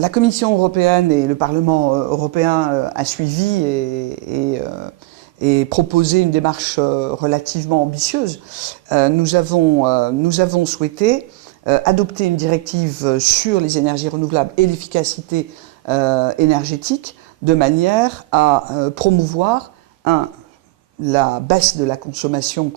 La Commission européenne et le Parlement européen a suivi et proposé une démarche relativement ambitieuse. Nous avons souhaité adopter une directive sur les énergies renouvelables et l'efficacité énergétique de manière à promouvoir la baisse de la consommation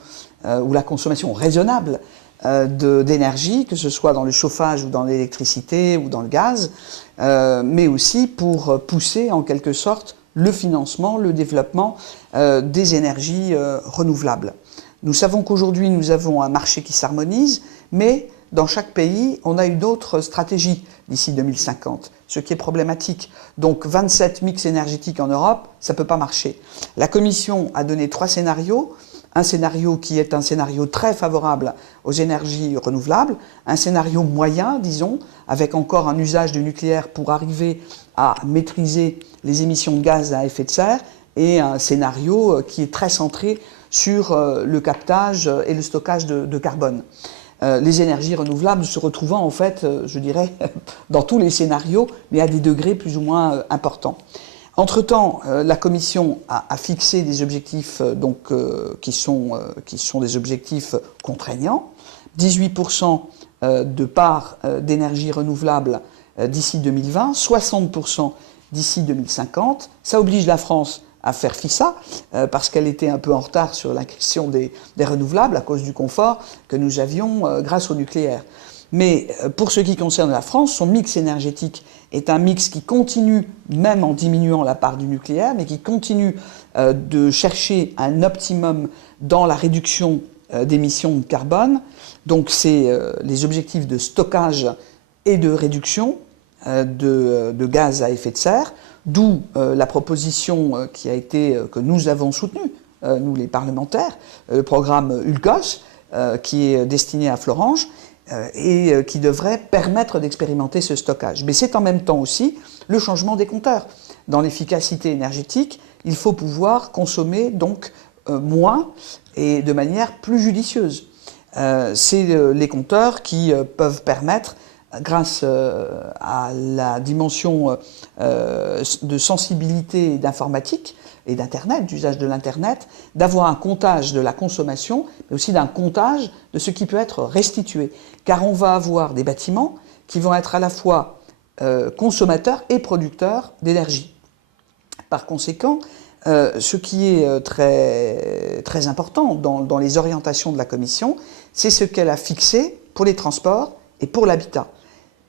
ou la consommation raisonnable d'énergie, que ce soit dans le chauffage ou dans l'électricité ou dans le gaz, mais aussi pour pousser en quelque sorte le financement, le développement des énergies renouvelables. Nous savons qu'aujourd'hui nous avons un marché qui s'harmonise, mais dans chaque pays on a une autre stratégie d'ici 2050, ce qui est problématique. Donc 27 mix énergétiques en Europe, ça ne peut pas marcher. La Commission a donné 3 scénarios. Un scénario qui est un scénario très favorable aux énergies renouvelables, un scénario moyen, disons, avec encore un usage du nucléaire pour arriver à maîtriser les émissions de gaz à effet de serre, et un scénario qui est très centré sur le captage et le stockage de carbone. Les énergies renouvelables se retrouvant en fait, je dirais, dans tous les scénarios, mais à des degrés plus ou moins importants. Entre-temps, la Commission a fixé des objectifs qui sont des objectifs contraignants. 18% de part d'énergie renouvelable d'ici 2020, 60% d'ici 2050. Ça oblige la France à faire fi ça, parce qu'elle était un peu en retard sur la question des renouvelables à cause du confort que nous avions grâce au nucléaire. Mais pour ce qui concerne la France, son mix énergétique est un mix qui continue, même en diminuant la part du nucléaire, mais qui continue de chercher un optimum dans la réduction d'émissions de carbone. Donc c'est les objectifs de stockage et de réduction de gaz à effet de serre, d'où la proposition que nous avons soutenue, nous les parlementaires, le programme ULCOS, qui est destiné à Florange, et qui devrait permettre d'expérimenter ce stockage. Mais c'est en même temps aussi le changement des compteurs. Dans l'efficacité énergétique, il faut pouvoir consommer donc moins et de manière plus judicieuse. C'est les compteurs qui peuvent permettre, grâce à la dimension de sensibilité d'informatique et d'Internet, d'usage de l'Internet, d'avoir un comptage de la consommation, mais aussi d'un comptage de ce qui peut être restitué. Car on va avoir des bâtiments qui vont être à la fois consommateurs et producteurs d'énergie. Par conséquent, ce qui est très important dans les orientations de la Commission, c'est ce qu'elle a fixé pour les transports et pour l'habitat.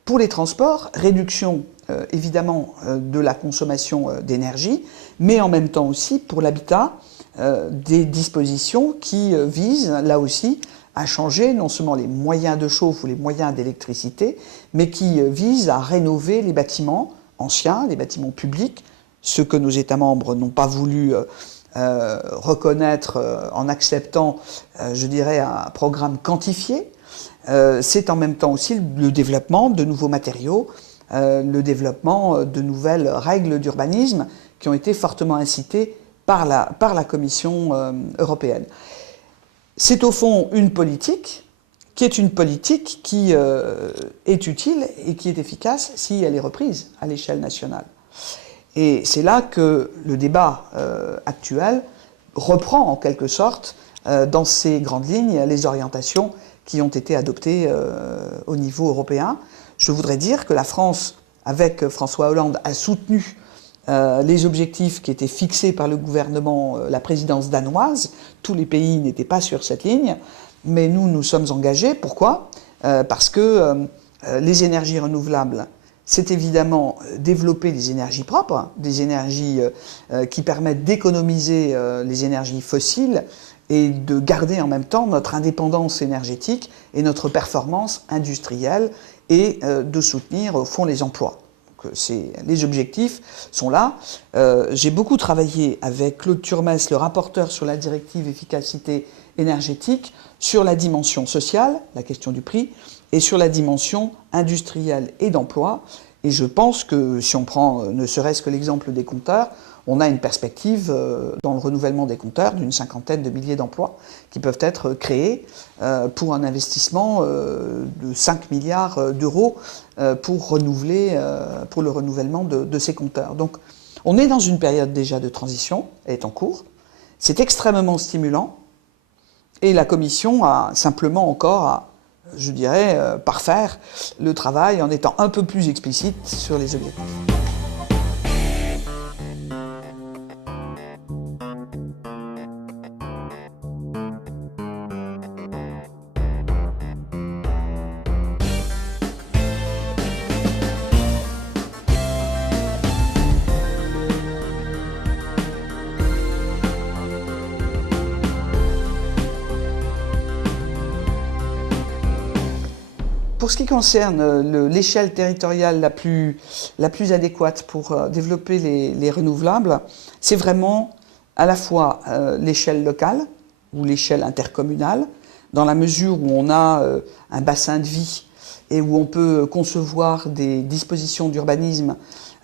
Pour les transports, réduction évidemment de la consommation d'énergie, mais en même temps aussi pour l'habitat, des dispositions qui visent là aussi à changer non seulement les moyens de chauffe ou les moyens d'électricité, mais qui visent à rénover les bâtiments anciens, les bâtiments publics, ceux que nos États membres n'ont pas voulu reconnaître en acceptant, je dirais, un programme quantifié. C'est en même temps aussi le développement de nouveaux matériaux, le développement de nouvelles règles d'urbanisme qui ont été fortement incitées par la Commission européenne. C'est au fond une politique qui est utile et qui est efficace si elle est reprise à l'échelle nationale. Et c'est là que le débat actuel reprend en quelque sorte dans ses grandes lignes les orientations qui ont été adoptées au niveau européen. Je voudrais dire que la France, avec François Hollande, a soutenu les objectifs qui étaient fixés par le gouvernement, la présidence danoise. Tous les pays n'étaient pas sur cette ligne, mais nous sommes engagés. Pourquoi ? Parce que les énergies renouvelables c'est évidemment développer des énergies propres, hein, des énergies qui permettent d'économiser les énergies fossiles et de garder en même temps notre indépendance énergétique et notre performance industrielle et de soutenir au fond les emplois. Les objectifs sont là. J'ai beaucoup travaillé avec Claude Turmes, le rapporteur sur la directive efficacité énergétique, sur la dimension sociale, la question du prix, et sur la dimension industrielle et d'emploi. Et je pense que si on prend ne serait-ce que l'exemple des compteurs, on a une perspective dans le renouvellement des compteurs d'une 50aine de milliers d'emplois qui peuvent être créés pour un investissement de 5 milliards d'euros pour le renouvellement de ces compteurs. Donc on est dans une période déjà de transition, elle est en cours, c'est extrêmement stimulant et la Commission a simplement encore à, je dirais, parfaire le travail en étant un peu plus explicite sur les objectifs. Pour ce qui concerne l'échelle territoriale la plus adéquate pour développer les renouvelables, c'est vraiment à la fois l'échelle locale ou l'échelle intercommunale, dans la mesure où on a un bassin de vie et où on peut concevoir des dispositions d'urbanisme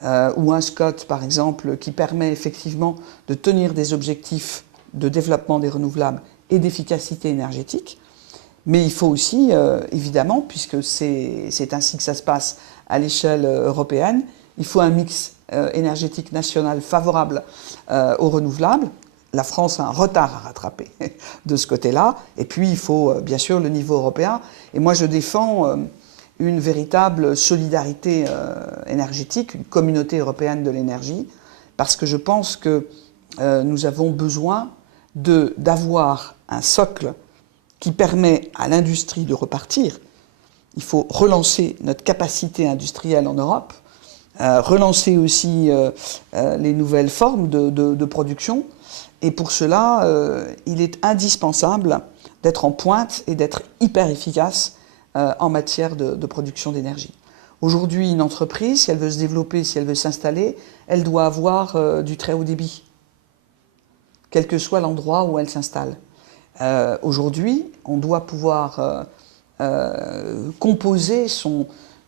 ou un SCOT par exemple qui permet effectivement de tenir des objectifs de développement des renouvelables et d'efficacité énergétique. Mais il faut aussi, évidemment, puisque c'est ainsi que ça se passe à l'échelle européenne, il faut un mix énergétique national favorable aux renouvelables. La France a un retard à rattraper de ce côté-là. Et puis, il faut bien sûr le niveau européen. Et moi, je défends une véritable solidarité énergétique, une communauté européenne de l'énergie, parce que je pense que nous avons besoin d'avoir un socle qui permet à l'industrie de repartir. Il faut relancer notre capacité industrielle en Europe, relancer aussi les nouvelles formes de production. Et pour cela, il est indispensable d'être en pointe et d'être hyper efficace en matière de production d'énergie. Aujourd'hui, une entreprise, si elle veut se développer, si elle veut s'installer, elle doit avoir du très haut débit, quel que soit l'endroit où elle s'installe. Aujourd'hui, on doit pouvoir composer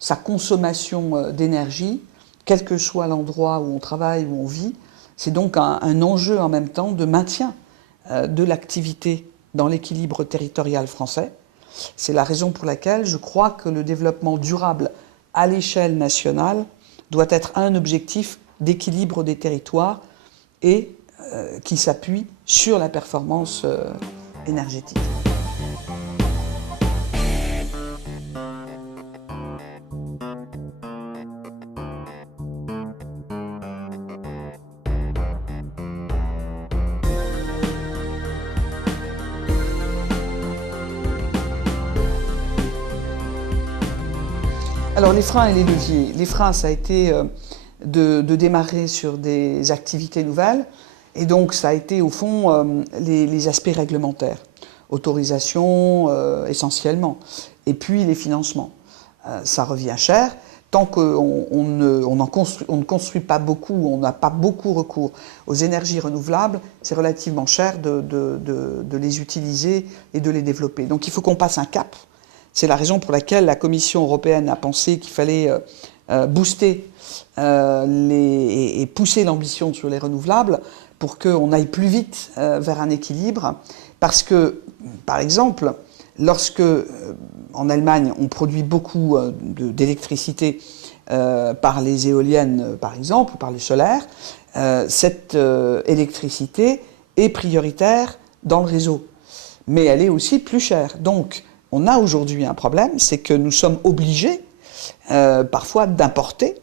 sa consommation d'énergie, quel que soit l'endroit où on travaille, où on vit. C'est donc un enjeu en même temps de maintien de l'activité dans l'équilibre territorial français. C'est la raison pour laquelle je crois que le développement durable à l'échelle nationale doit être un objectif d'équilibre des territoires et qui s'appuie sur la performance énergétique. Alors les freins et les leviers. Les freins, ça a été de démarrer sur des activités nouvelles. Et donc, ça a été, au fond, les aspects réglementaires. Autorisation, essentiellement. Et puis, les financements. Ça revient cher. Tant qu'on ne construit pas beaucoup, on n'a pas beaucoup recours aux énergies renouvelables, c'est relativement cher de les utiliser et de les développer. Donc, il faut qu'on passe un cap. C'est la raison pour laquelle la Commission européenne a pensé qu'il fallait booster et pousser l'ambition sur les renouvelables pour qu'on aille plus vite vers un équilibre. Parce que, par exemple, lorsque en Allemagne on produit beaucoup d'électricité par les éoliennes, par exemple, ou par le solaire, cette électricité est prioritaire dans le réseau. Mais elle est aussi plus chère. Donc, on a aujourd'hui un problème, c'est que nous sommes obligés parfois d'importer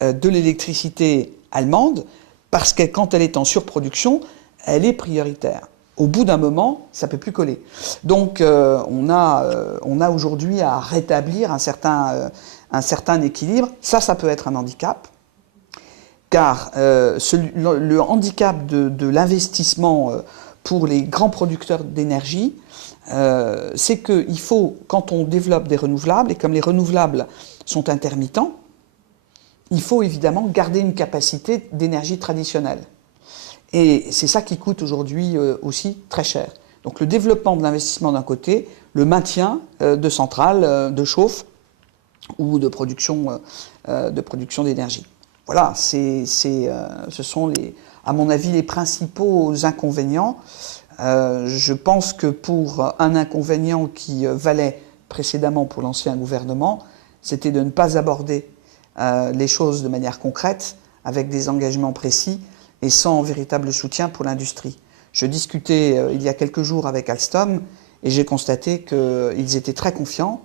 de l'électricité allemande parce que quand elle est en surproduction, elle est prioritaire. Au bout d'un moment, ça ne peut plus coller. Donc on a aujourd'hui à rétablir un certain un certain équilibre. Ça peut être un handicap, car le handicap de l'investissement pour les grands producteurs d'énergie, c'est qu'il faut, quand on développe des renouvelables, et comme les renouvelables sont intermittents, il faut évidemment garder une capacité d'énergie traditionnelle. Et c'est ça qui coûte aujourd'hui aussi très cher. Donc le développement de l'investissement d'un côté, le maintien de centrales de chauffe ou de production d'énergie. Voilà, ce sont, à mon avis, les principaux inconvénients. Je pense que pour un inconvénient qui valait précédemment pour l'ancien gouvernement, c'était de ne pas aborder les choses de manière concrète, avec des engagements précis et sans véritable soutien pour l'industrie. Je discutais il y a quelques jours avec Alstom et j'ai constaté qu'ils étaient très confiants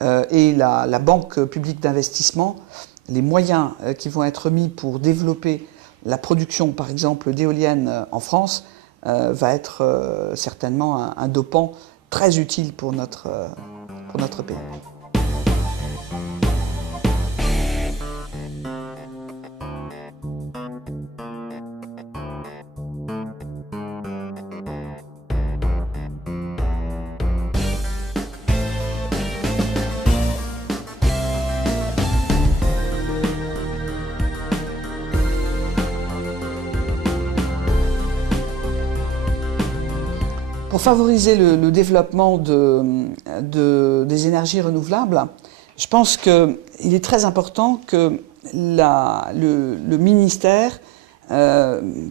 et la Banque publique d'investissement, les moyens qui vont être mis pour développer la production, par exemple, d'éoliennes en France, va être certainement un dopant très utile pour notre pays. Pour favoriser le développement des énergies renouvelables, je pense qu'il est très important que le ministère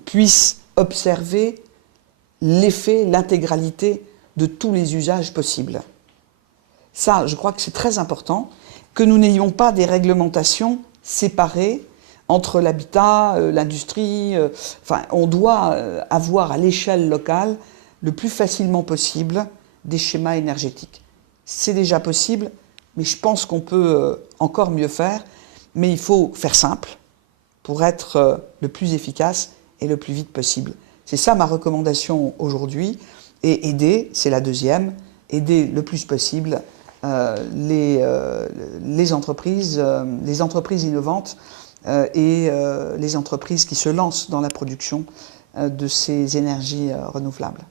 puisse observer l'effet, l'intégralité de tous les usages possibles. Ça, je crois que c'est très important, que nous n'ayons pas des réglementations séparées entre l'habitat, l'industrie. Enfin, on doit avoir à l'échelle locale le plus facilement possible des schémas énergétiques. C'est déjà possible, mais je pense qu'on peut encore mieux faire. Mais il faut faire simple pour être le plus efficace et le plus vite possible. C'est ça ma recommandation aujourd'hui. Et aider, c'est la deuxième, aider le plus possible les entreprises innovantes et les entreprises qui se lancent dans la production de ces énergies renouvelables.